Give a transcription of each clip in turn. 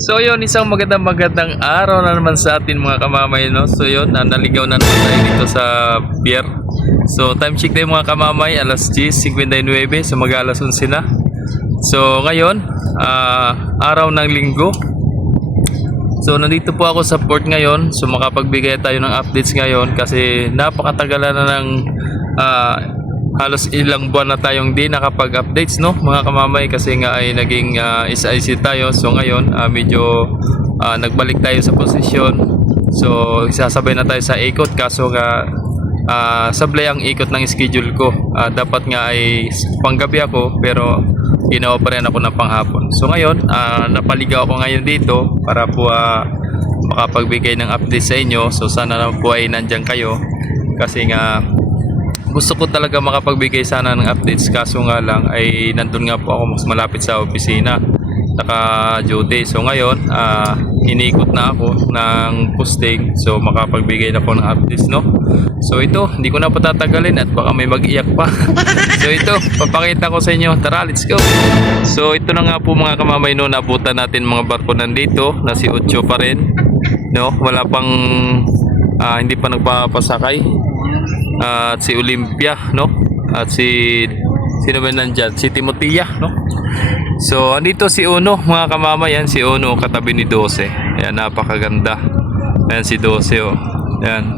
So yun, isang magandang araw na naman sa atin mga kamamay, no? So yun, naligaw na naman tayo dito sa pier. So time check tayo mga kamamay, alas 10:59, so mag-alas 11 na. So ngayon, araw ng linggo. So nandito po ako sa port ngayon, so makapagbigay tayo ng updates ngayon kasi napakatagalan na ng halos ilang buwan na tayong di nakapag-updates, no mga kamamay, kasi nga ay naging SIC tayo. So ngayon medyo nagbalik tayo sa posisyon, so isasabay na tayo sa ikot, kaso nga sablay ang ikot ng schedule ko. Dapat nga ay panggabi ako pero ginawa pa rin ako ng panghapon. So ngayon napaligaw ako ngayon dito para po makapagbigay ng update sa inyo. So sana naman po ay nandyan kayo kasi nga gusto ko talaga makapagbigay sana ng updates, kaso nga lang ay nandun nga po ako mas malapit sa opisina, naka-duty. So ngayon iniikot na ako ng posting, so makapagbigay na po ng updates, no. So ito, hindi ko na patatagalin at baka may mag-iyak pa. So ito, papakita ko sa inyo. Tara, let's go. So ito na nga po mga kamamay, no, nabutan natin mga barko nandito na si Ocho pa rin, no, wala pang hindi pa nagpapasakay. At si Olympia, no, at si sino ba nandyan, si Timotia, no. So andito si Uno mga kamamay, yan si Uno katabi ni 12. Ayan, napakaganda. Ayan si 12, oh. Ayan.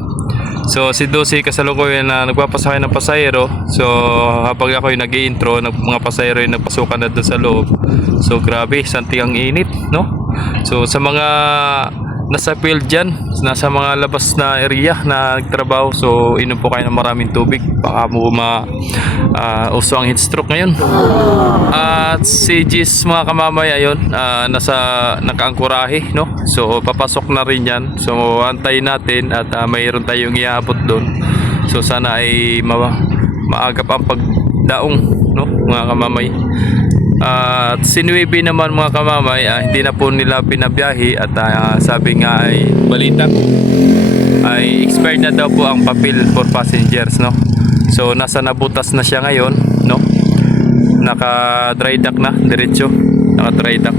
So si 12 kasalukuyan na nagpapasakay ng pasahero. So habang ako yung nag-i-intro, mga pasahero yung nagpasukan na doon sa loob. So grabe, santing ang init, no. So sa mga nasa field dyan, nasa mga labas na area na nagtrabaho, so inom po kayo ng maraming tubig, baka mo uso ang heat stroke ngayon. At si Gis mga kamamay, ayun, nakaangkurahe, no. So papasok na rin yan, so antayin natin at mayroon tayong iaabot doon. So sana ay maagap ang pagdaong, no mga kamamay. At si Nuebe naman mga kamamay, hindi na po nila pinabiyahe at sabi nga ay balita ay expired na daw po ang papel for passengers, no. So nasa nabutas na siya ngayon, no, naka dry dock na diretso, naka dry dock.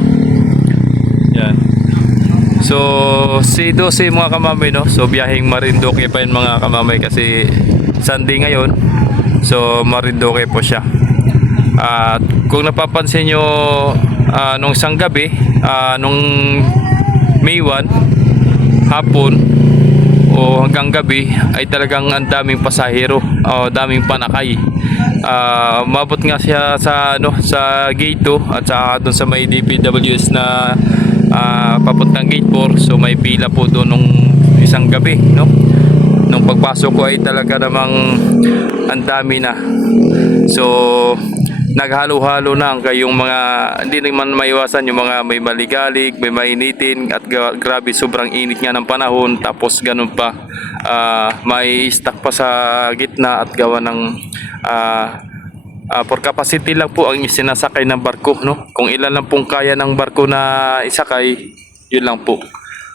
Yan. So si 12 mga kamamay, no, so biyaheng Marinduque pa yun mga kamamay kasi Sunday ngayon, so Marinduque po siya. At kung napapansin nyo, nung isang gabi, nung May 1 hapon o hanggang gabi ay talagang ang daming pasahero, daming panakay. Mabot nga siya sa sa gate 2 at saka doon sa may DPWS na papuntang gate 4. So may pila po doon nung isang gabi, no. Nung pagpasok ko ay talaga namang ang dami na. So naghalo-halo na ang kayong mga, hindi naman maiwasan yung mga may maligalig, may mainitin at grabe sobrang init nga ng panahon, tapos ganun pa may stuck pa sa gitna at gawa ng for capacity lang po ang isinasakay ng barko, no. Kung ilan lang pong kaya ng barko na isakay, yun lang po.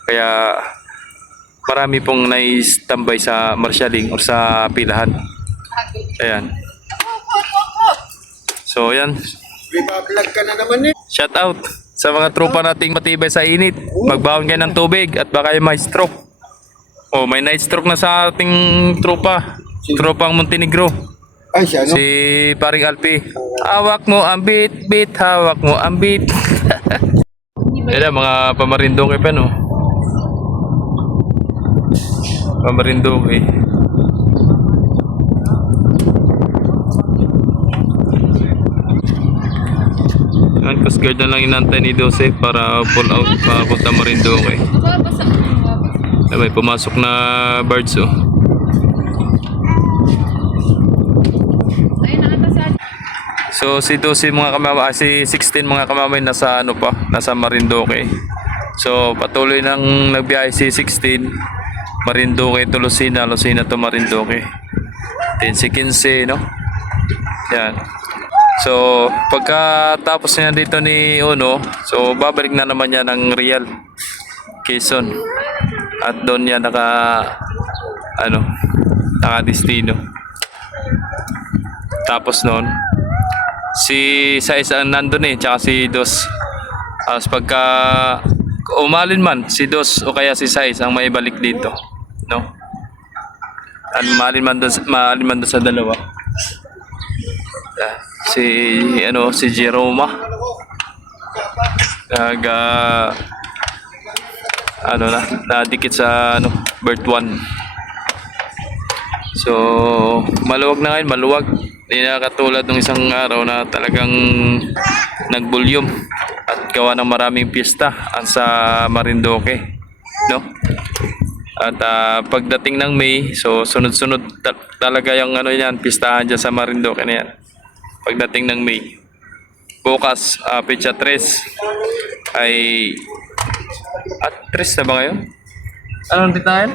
Kaya marami pong nai-standby sa marshalling or sa pilahan. Ayan. So yan, Iba-vlog ka na naman eh. shout out sa mga tropa nating matibay sa init. Magbaon kayo ng tubig at baka kayo may stroke. Oh, may night stroke na sa ating tropang Montenegro. Ay, siya, no? Si paring Alpi. Hawak mo ang bit, hawak mo ang bit. Yan mga Pamarinduque pa, no. Pamarinduque. Yan, Coast Guard na lang inantay ni 12 para pull out papunta Marinduque. Ay, may pumasok na birds, oh. So si 12 mga kamamay, si 16 mga kamamay nasa nasa Marinduque. So patuloy nang nagbiyahe si 16 Marinduque to Lucena, Lucena to Marinduque. Then si 15, no. Yan. So pagkatapos niya dito ni Uno, so babalik na naman niya ng Real Quezon. At doon niya naka-destino. Tapos noon si sa isa nandun tsaka si Dos. Pagka umalin man si Dos o kaya si Sais ang may balik dito, no? At maalin man doon sa dalawa. Si si Jeroma. Nadikit sa Bert 1. So, maluwag na ngayon, maluwag. Hindi na katulad ng isang araw na talagang nagbulyom at gawa ng maraming piyesta sa Marinduque, no? At pagdating ng May, so sunod-sunod talaga yung pistahan dyan sa Marinduque na yan. Pagdating ng May. Bukas, Pecha 3 ay... At 3 na ba ngayon? Anong titahan?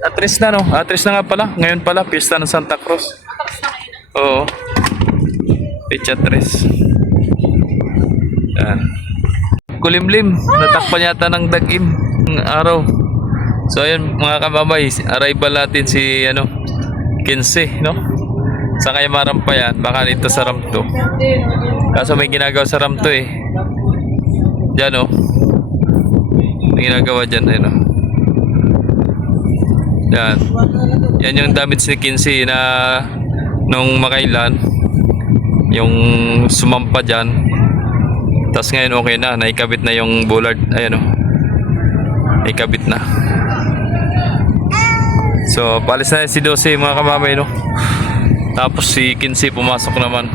At 3 na, no? At 3 na nga pala. Ngayon pala, pista ng Santa Cruz. Oo. Pecha 3. Yan. Kulimlim. Natakpan yata ng dagim ng araw. So ayun mga kamamay, arrival natin si 15, no? Sa kaya marampa yan, baka dito sa Ramto. Kaso may ginagawa sa Ramto eh. Diyan, no? May ginagawa dyan, ayun, no? Yan. Yan yung damage ni 15 na nung makailan, yung sumampa dyan. Tapos ngayon okay na, naikabit na yung bullard. Ayan, no? Naikabit na. So, palis na si 12 mga kamamay, no? Tapos si 15 pumasok naman.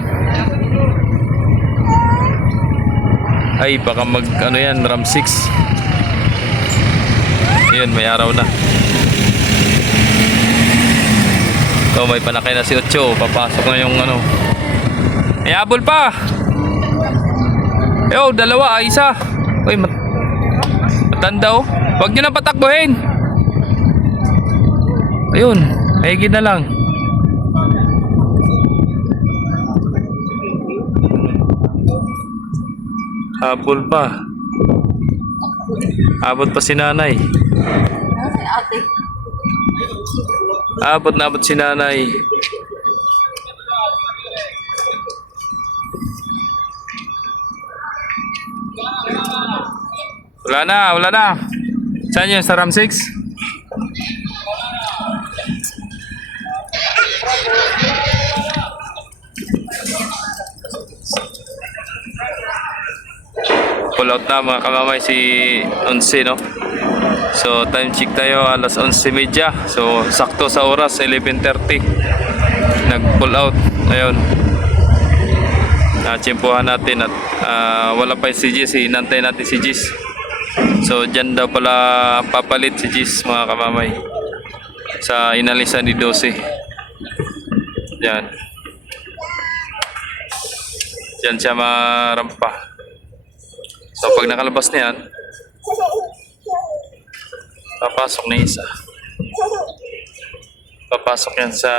Ay, baka RAM 6. Ayan, may araw na. So, may panakay na si 8. Papasok na yung May habol pa! Yo, dalawa, isa. Uy, matanda, oh. Huwag nyo na patakbuhin. Ayun, higit na lang. Habol pa. Abot pa si nanay. Abot na abot si nanay. Wala na. Saan yun? Sa RAM 6? Pull out na mga kamamay si 11, no? So time check tayo, alas 11:30. So sakto sa oras 11:30 nag pull out. Ayun, natsimpuhan natin at wala pa si Gis, inantay natin si Gis. So dyan daw pala papalit si Gis mga kamamay sa inalisan ni 12. Yan, dyan siya marampa. So pag nakalabas na yan, papasok na isa. Papasok yan sa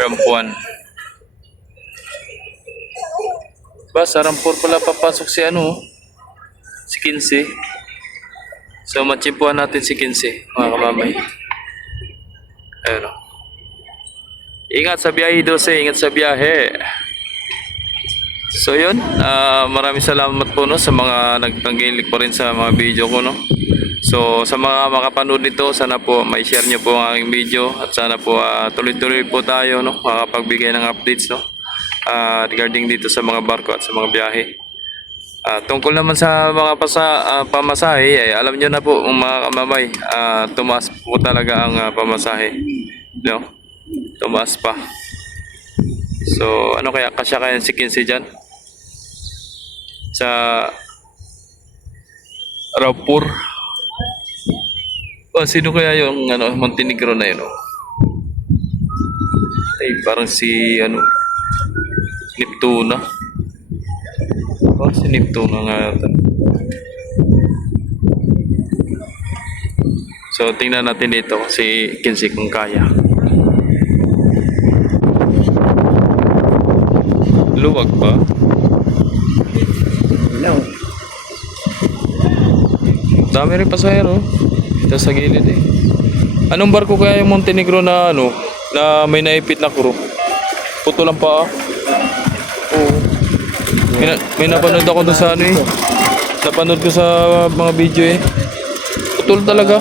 rampuan. Ba, sa rampur pala papasok si si 15. So matsimpuhan natin si 15 mga kamamay. Ayun, o. Ingat sa biyahe 12, ingat sa biyahe. So yun, maraming salamat po, no, sa mga nagtanggilik pa rin sa mga video ko, no. So sa mga makapanood nito, sana po may share nyo po ang aking video at sana po tuloy-tuloy po tayo, no, makapagbigay ng updates, no, regarding dito sa mga barko at sa mga biyahe. Tungkol naman sa mga pamasahe, alam nyo na po mga kamamay, tumaas po talaga ang pamasahe, no, tumaas pa. So ano kaya kasya kaya si 15 dyan sa Raupur? Sino kaya yung Montenegro na yun, ay parang si Neptuna. Si Neptuna nga yata. So tingnan natin dito si 15 kung kaya. Luwag pa. No. Dami rin pasahero. Dito sa gilid eh. Anong barko kaya yung Montenegro na na may naipit na crew? Puto lang pa. Oo. May napanood ako doon sa ano eh. Napanood ko sa mga video eh. Putol talaga.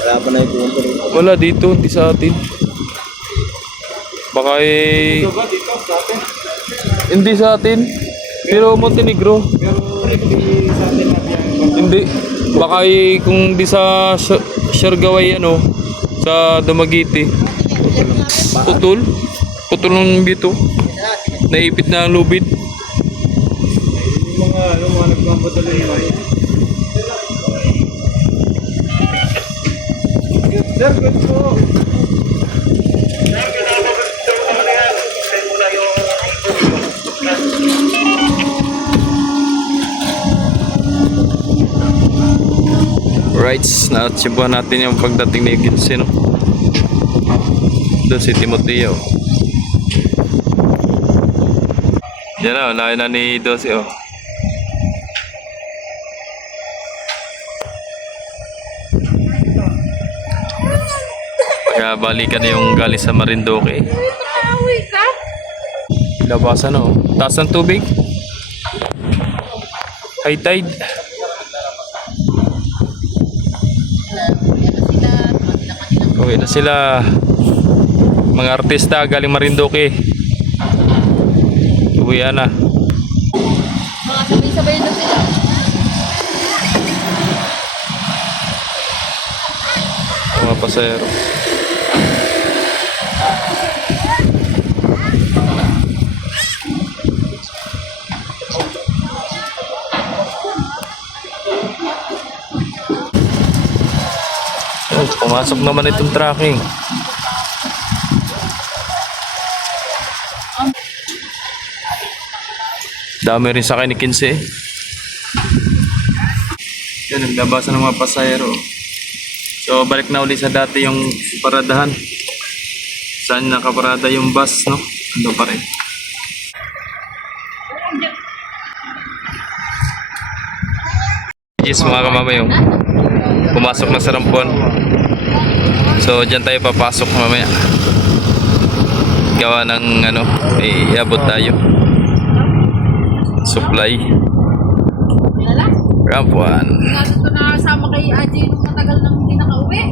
Wala pa na ito. Wala dito, hindi sa atin. Baka eh... Hindi sa atin. Pero Montenegro. Hindi. Baka eh, kung di sa Siargaway ano, sa Dumaguete. Putol. Putol ng dito. Naipit na ang lubid. Mga nagmamadali naman. Sir, good po. Right, na-achievean natin yung pagdating ni Ginse, no? Doon si Timoteo. Yan na, unahin na ni Dosi, oh. Kaya balikan na yung galing sa Marinduque. Labasan, oh. Taas ng tubig. High tide. Uwi na sila. Mga artista galing Marinduque. Uwian na. Mga sabay-sabay na sila. Mga pasahero. Oh, pumasok naman itong tracking. Dami rin sa akin ni Kinse. Yan, naglabasan ng mga pasahero. So, balik na ulit sa dati yung paradahan. Saan nakaparada yung bus, no? Ando pa rin. Yes, mga kamamayong. Pumasok na sa Rampon. So, dyan tayo papasok mamaya. Gawa ng ano, iabot tayo. Supply. Rampon. Kasi ito nakasama kay Ajay nung matagal nang hindi nakauwi.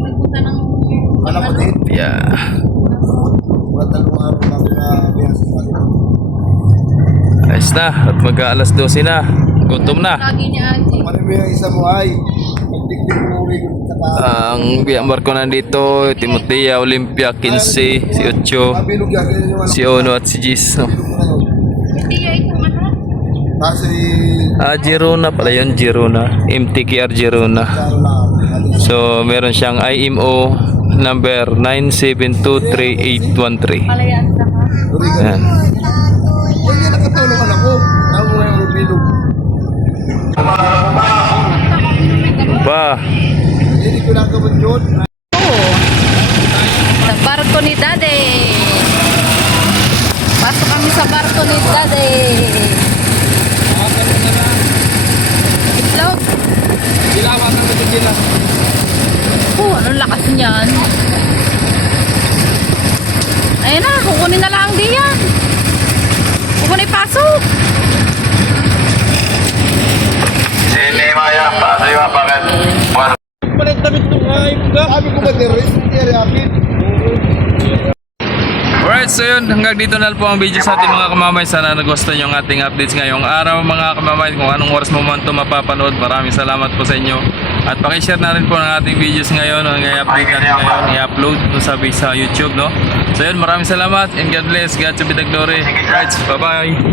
Nagpunta ng... Wala ko din. Yeah. Mga talong araw kami na biyas sa kanila. Ayos na. At mag-aalas 12 na. Gutom na. Lagi ni Ajay. Marami yung isa mo ay magdikdik mo rin sa Ang biyambar ko nandito, Timotea, Olympia, 15, si Ocho, Kabilog yan. Ganyan yung ano. si Ono at si Gis. No? Hindi ya itong ano. Kasi Girona pala yun, Girona. MTKR Girona. lalo lang. So, meron siyang IMO number 9723813. Palayaan sa ka. Yan. Huwag yan nakatulungan ako. Ako nga yung bilog. Ba, Hindi ko nagawin yun. Oo. Sa barko ni Daddy. Pasok kami sa barko ni Daddy. Itlog. Dilawan ang ito sila. Anong lakas niyan? Ayun na, kukunin na lang diyan. Kukunin pasok. Sini Maya, pasay mga paket. Palit damit nung ay mga. Sabi ko ba terrorist? Hindi yapit. Alright, so yun, hanggang dito na po ang video sa ating mga kamamay. Sana nagustuhan nyo ang ating updates ngayong araw mga kamamay. Kung anong oras mo man ito mapapanood, maraming salamat po sa inyo. At pakishare na rin po ng ating videos ngayon. I-update natin ngayon, i-upload sa YouTube, no? So yun, maraming salamat and God bless. God to be the glory. Alright, bye-bye.